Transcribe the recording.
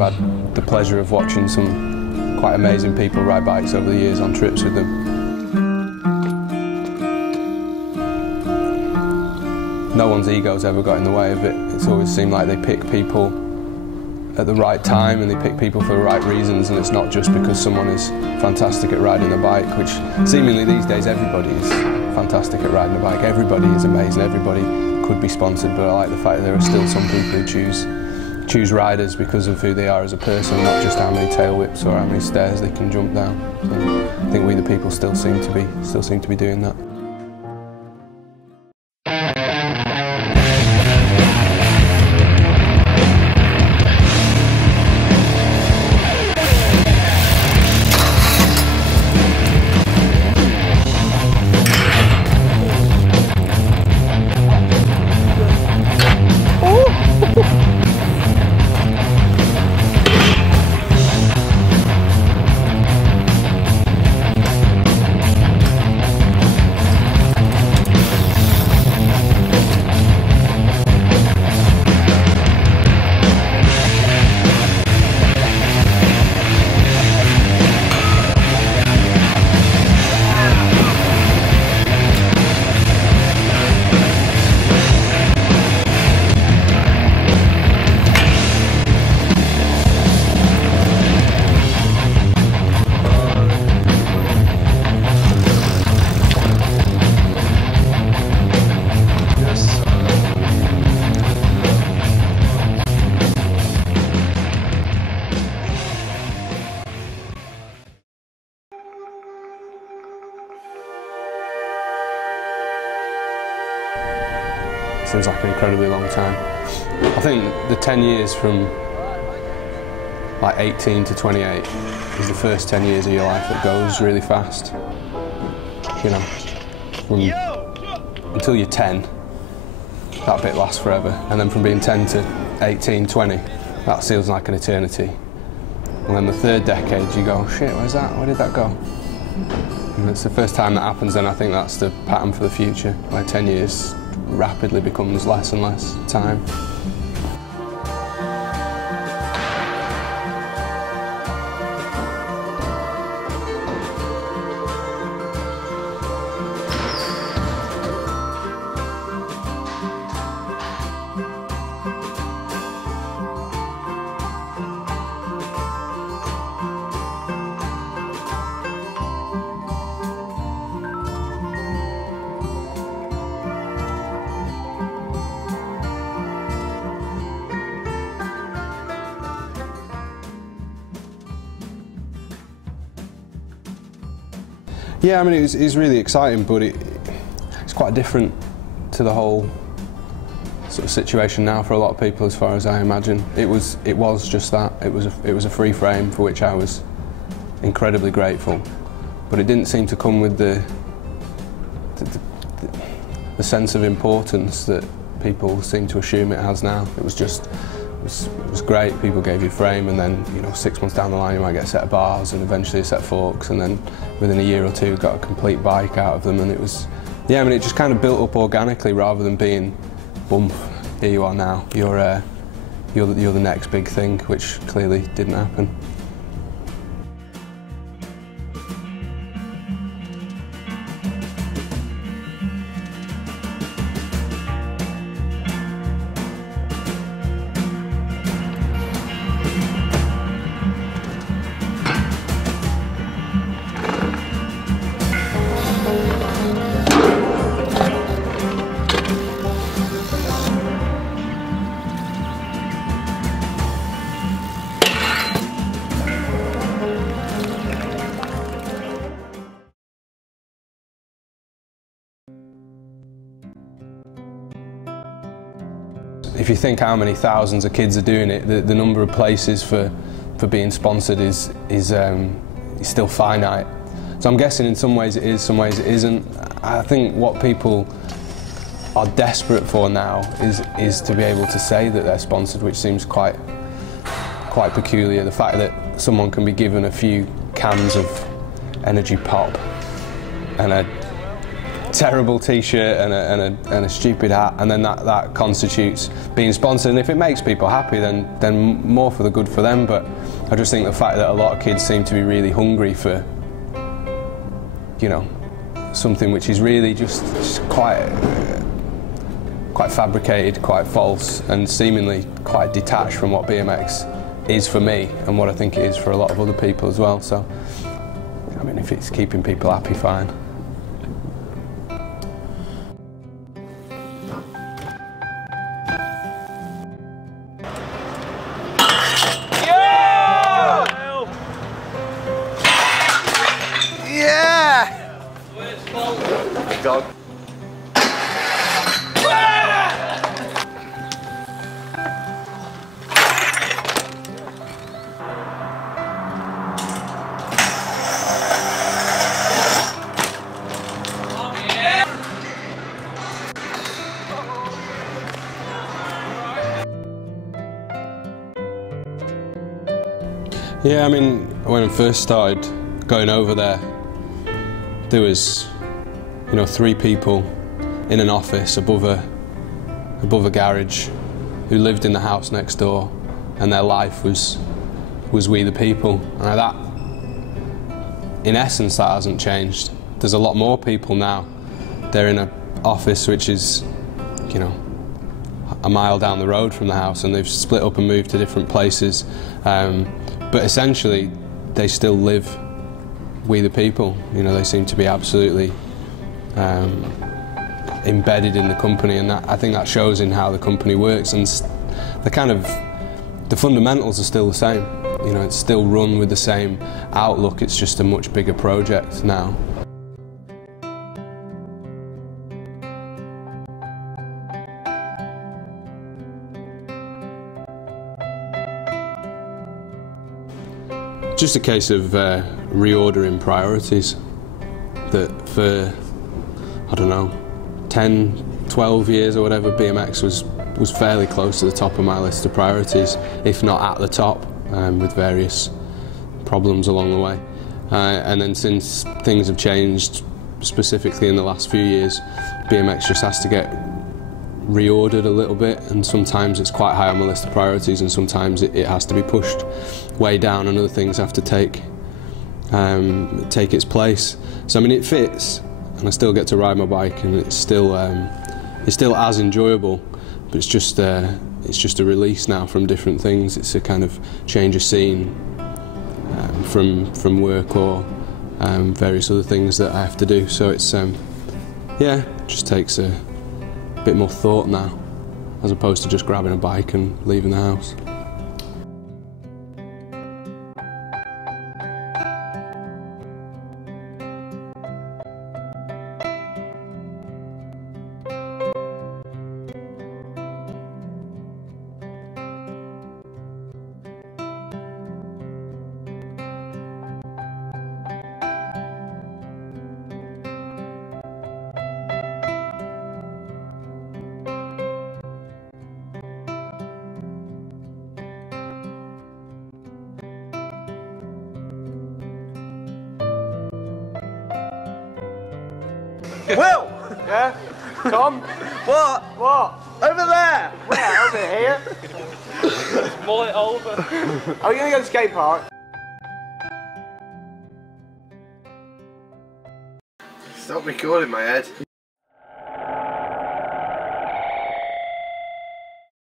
I've had the pleasure of watching some quite amazing people ride bikes over the years on trips with them. No one's ego's ever got in the way of it. It's always seemed like they pick people at the right time and they pick people for the right reasons, and it's not just because someone is fantastic at riding a bike, which seemingly these days everybody is fantastic at riding a bike. Everybody is amazing, everybody could be sponsored, but I like the fact that there are still some people who choose riders because of who they are as a person, not just how many tail whips or how many stairs they can jump down. So I think we the people still seem to be doing that. Seems like an incredibly long time. I think the 10 years from like 18 to 28 is the first 10 years of your life that goes really fast. You know, until you're 10, that bit lasts forever. And then from being 10 to 18, 20, that feels like an eternity. And then the third decade, you go, shit, where's that? Where did that go? And it's the first time that happens, and I think that's the pattern for the future, where 10 years rapidly becomes less and less time. Yeah, I mean, it's really exciting, but it's quite different to the whole sort of situation now for a lot of people, as far as I imagine. It was just that. It was a free frame for which I was incredibly grateful, but it didn't seem to come with the sense of importance that people seem to assume it has now. It was great. People gave you a frame, and then 6 months down the line you might get a set of bars and eventually a set of forks, and then within a year or two got a complete bike out of them. And it was, yeah, I mean, it just kind of built up organically rather than being, boom, here you are now. You're the next big thing, which clearly didn't happen. If you think how many thousands of kids are doing it, the number of places for being sponsored is still finite. So I'm guessing in some ways it is, some ways it isn't. I think what people are desperate for now is to be able to say that they're sponsored, which seems quite peculiar. The fact that someone can be given a few cans of energy pop and a terrible t-shirt and a stupid hat, and then that constitutes being sponsored. And if it makes people happy, then more for the good for them. But I just think the fact that a lot of kids seem to be really hungry for, you know, something which is really just quite fabricated, quite false, and seemingly quite detached from what BMX is for me and what I think it is for a lot of other people as well. So, I mean, if it's keeping people happy, fine. Yeah! Dog. Yeah, I mean, when I first started going over there, there was, you know, 3 people in an office above a garage who lived in the house next door, and their life was We the People. And that, in essence, that hasn't changed. There's a lot more people now. They're in an office which is, you know, a mile down the road from the house, and they've split up and moved to different places. But essentially, they still live We the People. You know, they seem to be absolutely embedded in the company, and I think that shows in how the company works. And the fundamentals are still the same. You know, it's still run with the same outlook. It's just a much bigger project now. Just a case of reordering priorities. That for, I don't know, 10, 12 years or whatever, BMX was fairly close to the top of my list of priorities, if not at the top, with various problems along the way. And then since things have changed, specifically in the last few years, BMX just has to get reordered a little bit, and sometimes it's quite high on my list of priorities, and sometimes it has to be pushed way down, and other things have to take its place. So I mean, it fits, and I still get to ride my bike, and it's still as enjoyable, but it's just a release now from different things. It's a kind of change of scene from work or various other things that I have to do. So it's yeah, it just takes a bit more thought now, as opposed to just grabbing a bike and leaving the house. Will! Yeah? Tom? What? What? Over there! Where? Over here? Mull it over. Are you going to go to the skate park? Stop recording my head.